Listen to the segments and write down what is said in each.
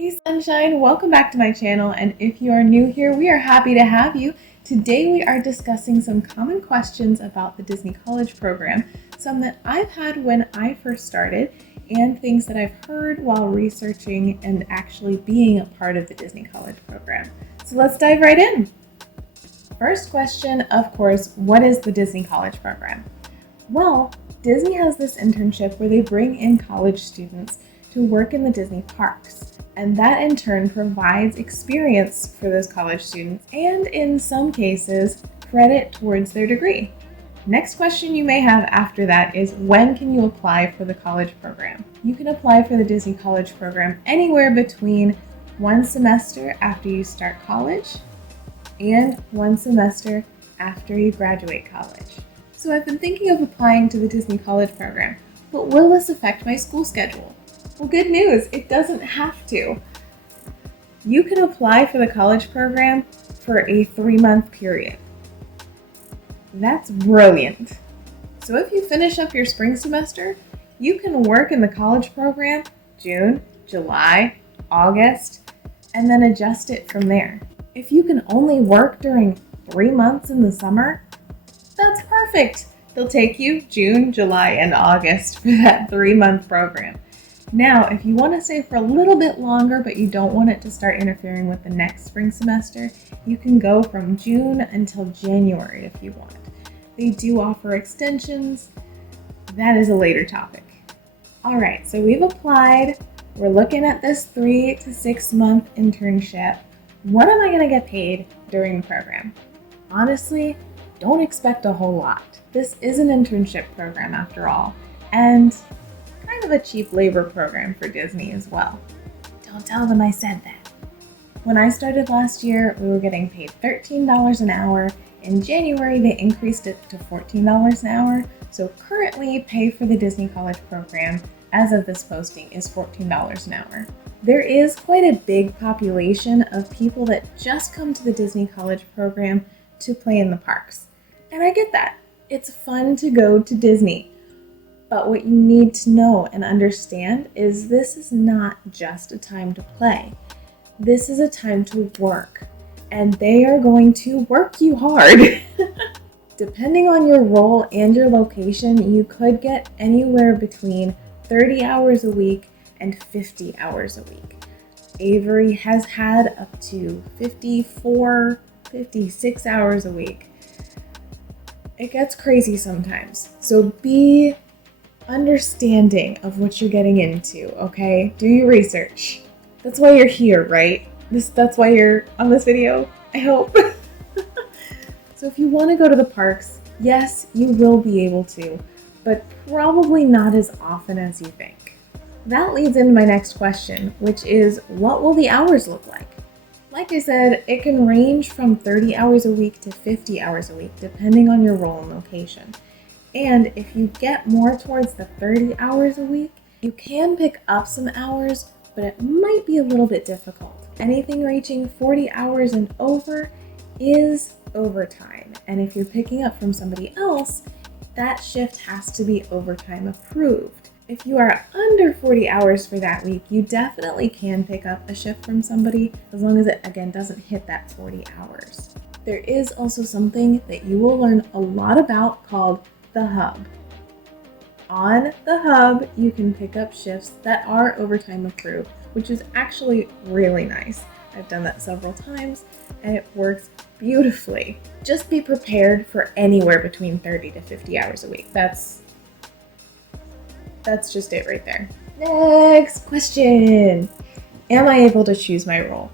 Hey Sunshine, welcome back to my channel, and if you are new here, we are happy to have you. Today we are discussing some common questions about the Disney College Program, some that I've had when I first started, and things that I've heard while researching and actually being a part of the Disney College Program. So let's dive right in. First question, of course, what is the Disney College Program? Well, Disney has this internship where they bring in college students to work in the Disney parks. And that in turn provides experience for those college students and in some cases, credit towards their degree. Next question you may have after that is, when can you apply for the college program? You can apply for the Disney College Program anywhere between one semester after you start college and one semester after you graduate college. So I've been thinking of applying to the Disney College Program, but will this affect my school schedule? Well, good news, it doesn't have to. You can apply for the college program for a 3-month period. That's brilliant. So if you finish up your spring semester, you can work in the college program June, July, August, and then adjust it from there. If you can only work during 3 months in the summer, that's perfect. They'll take you June, July, and August for that 3-month program. Now, if you want to stay for a little bit longer, but you don't want it to start interfering with the next spring semester, you can go from June until January if you want. They do offer extensions. That is a later topic. All right, so we've applied. We're looking at this 3 to 6 month internship. What am I going to get paid during the program? Honestly, don't expect a whole lot. This is an internship program after all, and kind of a cheap labor program for Disney as well. Don't tell them I said that. When I started last year, we were getting paid $13 an hour. In January, they increased it to $14 an hour. So currently, pay for the Disney College Program as of this posting is $14 an hour. There is quite a big population of people that just come to the Disney College Program to play in the parks. And I get that. It's fun to go to Disney. But what you need to know and understand is this is not just a time to play. This is a time to work. And they are going to work you hard. Depending on your role and your location, you could get anywhere between 30 hours a week and 50 hours a week. Avery has had up to 54, 56 hours a week. It gets crazy sometimes. So be understanding of what you're getting into, okay? Do your research. That's why you're here, right? That's why you're on this video, I hope. So if you want to go to the parks, yes, you will be able to, but probably not as often as you think. That leads into my next question, which is, what will the hours look like? Like I said, it can range from 30 hours a week to 50 hours a week, depending on your role and location. And if you get more towards the 30 hours a week, you can pick up some hours, but it might be a little bit difficult. Anything reaching 40 hours and over is overtime. And if you're picking up from somebody else, that shift has to be overtime approved. If you are under 40 hours for that week, you definitely can pick up a shift from somebody as long as it, again, doesn't hit that 40 hours. There is also something that you will learn a lot about called the Hub. On the Hub, you can pick up shifts that are overtime approved, which is actually really nice. I've done that several times and it works beautifully. Just be prepared for anywhere between 30 to 50 hours a week. That's just it right there. Next question. Am I able to choose my role?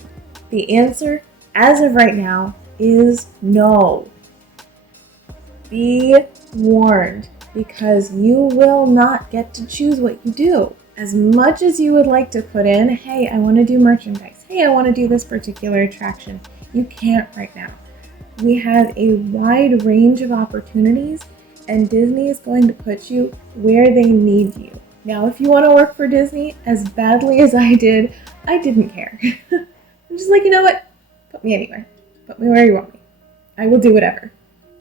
The answer, as of right now, is no. Be warned, because you will not get to choose what you do. As much as you would like to put in, hey, I want to do merchandise, hey, I want to do this particular attraction, you can't right now. We have a wide range of opportunities, and Disney is going to put you where they need you. Now, if you want to work for Disney as badly as I did, I didn't care. I'm just like, you know what? Put me anywhere. Put me where you want me. I will do whatever.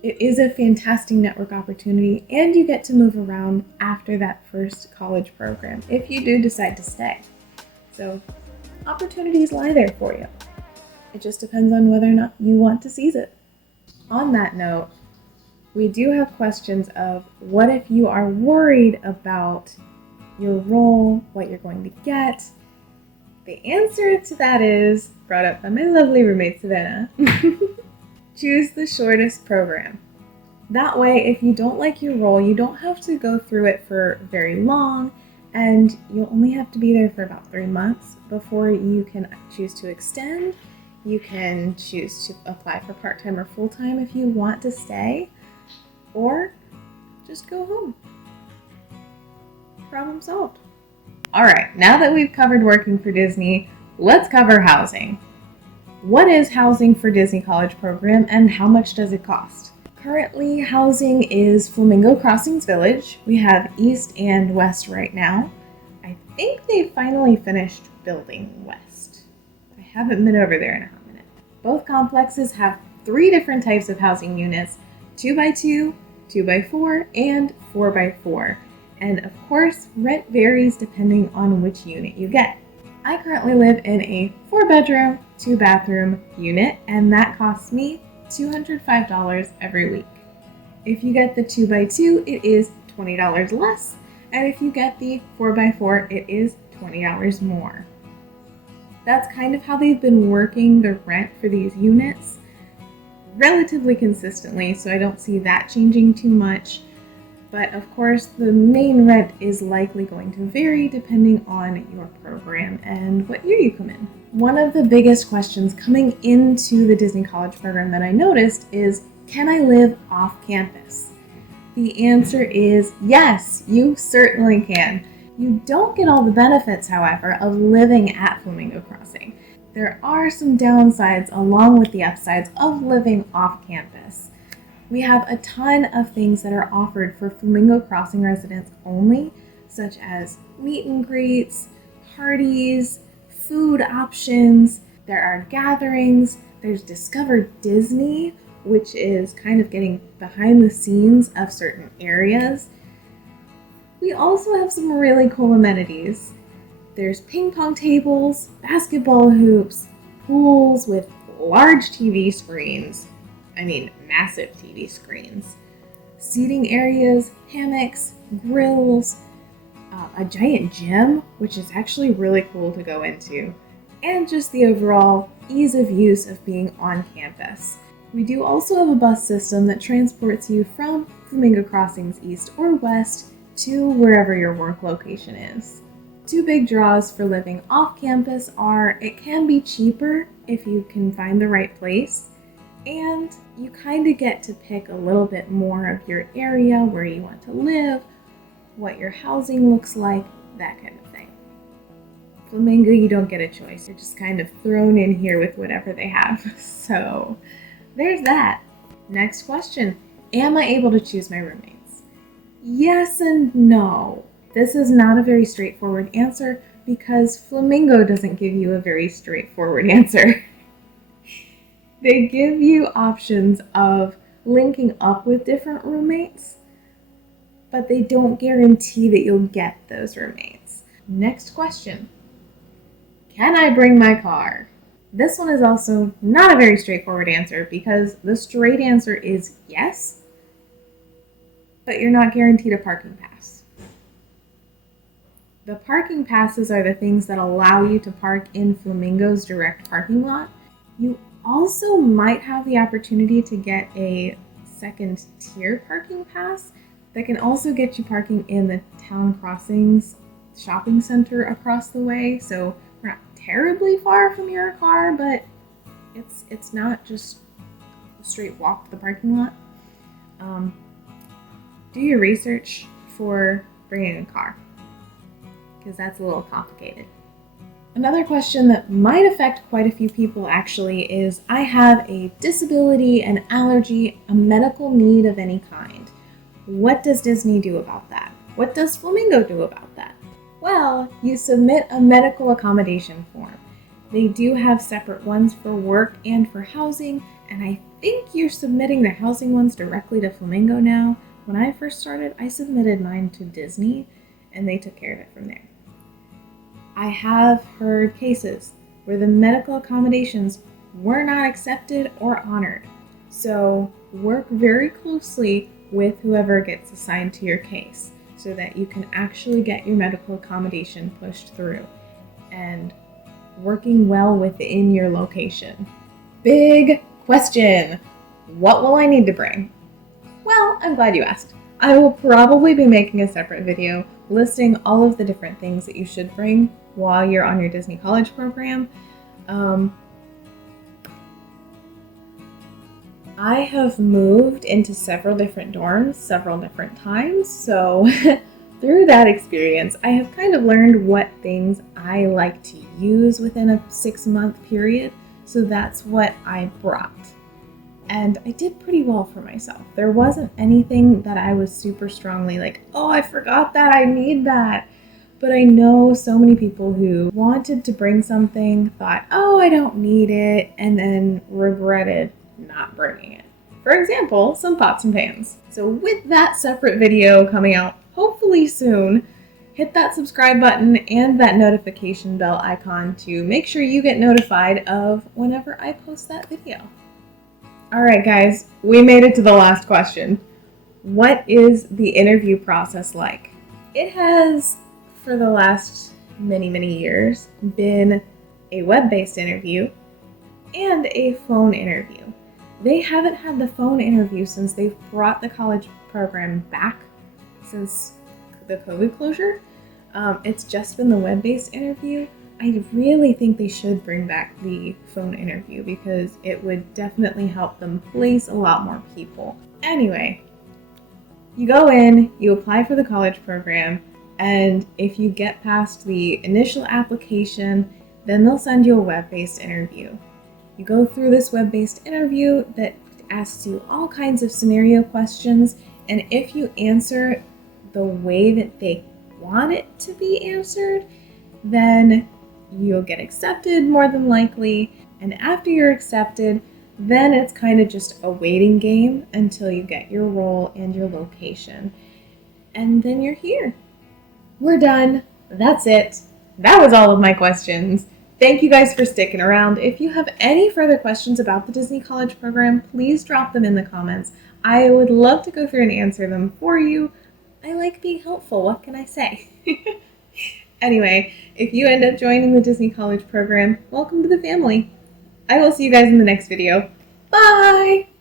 It is a fantastic network opportunity, and you get to move around after that first college program if you do decide to stay. So opportunities lie there for you. It just depends on whether or not you want to seize it. On that note, we do have questions of what if you are worried about your role, what you're going to get. The answer to that is, brought up by my lovely roommate Savannah, choose the shortest program. That way, if you don't like your role, you don't have to go through it for very long, and you'll only have to be there for about 3 months before you can choose to extend. You can choose to apply for part-time or full-time if you want to stay, or just go home. Problem solved. All right, now that we've covered working for Disney, let's cover housing. What is housing for Disney College Program and how much does it cost? Currently, housing is Flamingo Crossings Village. We have East and West right now. I think they finally finished building West. I haven't been over there in a hot minute. Both complexes have 3 different types of housing units, 2x2, 2x4, and 4x4. And of course, rent varies depending on which unit you get. I currently live in a 4-bedroom, 2-bathroom unit, and that costs me $205 every week. If you get the 2x2, it is $20 less, and if you get the 4x4, it is $20 more. That's kind of how they've been working the rent for these units relatively consistently, so I don't see that changing too much. But of course, the main rent is likely going to vary depending on your program and what year you come in. One of the biggest questions coming into the Disney College Program that I noticed is, can I live off campus? The answer is yes, you certainly can. You don't get all the benefits, however, of living at Flamingo Crossing. There are some downsides along with the upsides of living off campus. We have a ton of things that are offered for Flamingo Crossing residents only, such as meet and greets, parties, food options. There are gatherings. There's Discover Disney, which is kind of getting behind the scenes of certain areas. We also have some really cool amenities. There's ping pong tables, basketball hoops, pools with large TV screens. Massive TV screens, seating areas, hammocks, grills, a giant gym, which is actually really cool to go into, and just the overall ease of use of being on campus. We do also have a bus system that transports you from Flamingo Crossings East or West to wherever your work location is. 2 big draws for living off campus are it can be cheaper if you can find the right place, and you kind of get to pick a little bit more of your area, where you want to live, what your housing looks like, that kind of thing. Flamingo, you don't get a choice. You're just kind of thrown in here with whatever they have. So there's that. Next question. Am I able to choose my roommates? Yes and no. This is not a very straightforward answer because Flamingo doesn't give you a very straightforward answer. They give you options of linking up with different roommates, but they don't guarantee that you'll get those roommates. Next question. Can I bring my car? This one is also not a very straightforward answer because the straight answer is yes, but you're not guaranteed a parking pass. The parking passes are the things that allow you to park in Flamingo's direct parking lot. You also might have the opportunity to get a second tier parking pass that can also get you parking in the Town Crossings shopping center across the way. So we're not terribly far from your car, but it's not just a straight walk to the parking lot. Do your research for bringing a car, because that's a little complicated. Another question that might affect quite a few people actually is, I have a disability, an allergy, a medical need of any kind. What does Disney do about that? What does Flamingo do about that? Well, you submit a medical accommodation form. They do have separate ones for work and for housing, and I think you're submitting the housing ones directly to Flamingo now. When I first started, I submitted mine to Disney, and they took care of it from there. I have heard cases where the medical accommodations were not accepted or honored. So work very closely with whoever gets assigned to your case so that you can actually get your medical accommodation pushed through and working well within your location. Big question. What will I need to bring? Well, I'm glad you asked. I will probably be making a separate video listing all of the different things that you should bring while you're on your Disney College program. I have moved into several different dorms several different times, so through that experience, I have kind of learned what things I like to use within a 6-month period, so that's what I brought. And I did pretty well for myself. There wasn't anything that I was super strongly like, oh, I forgot that, I need that. But I know so many people who wanted to bring something, thought, oh, I don't need it, and then regretted not bringing it. For example, some pots and pans. So with that separate video coming out hopefully soon, hit that subscribe button and that notification bell icon to make sure you get notified of whenever I post that video. Alright guys, we made it to the last question. What is the interview process like? It has, for the last many years, been a web-based interview and a phone interview. They haven't had the phone interview since they've brought the college program back since the COVID closure. It's just been the web-based interview. I really think they should bring back the phone interview because it would definitely help them place a lot more people. Anyway, you go in, you apply for the college program, and if you get past the initial application, then they'll send you a web-based interview. You go through this web-based interview that asks you all kinds of scenario questions, and if you answer the way that they want it to be answered, then you'll get accepted more than likely, and after you're accepted, then it's kind of just a waiting game until you get your role and your location. And then you're here. We're done. That's it. That was all of my questions. Thank you guys for sticking around. If you have any further questions about the Disney College program, please drop them in the comments. I would love to go through and answer them for you. I like being helpful, what can I say? Anyway, if you end up joining the Disney College program, welcome to the family. I will see you guys in the next video. Bye!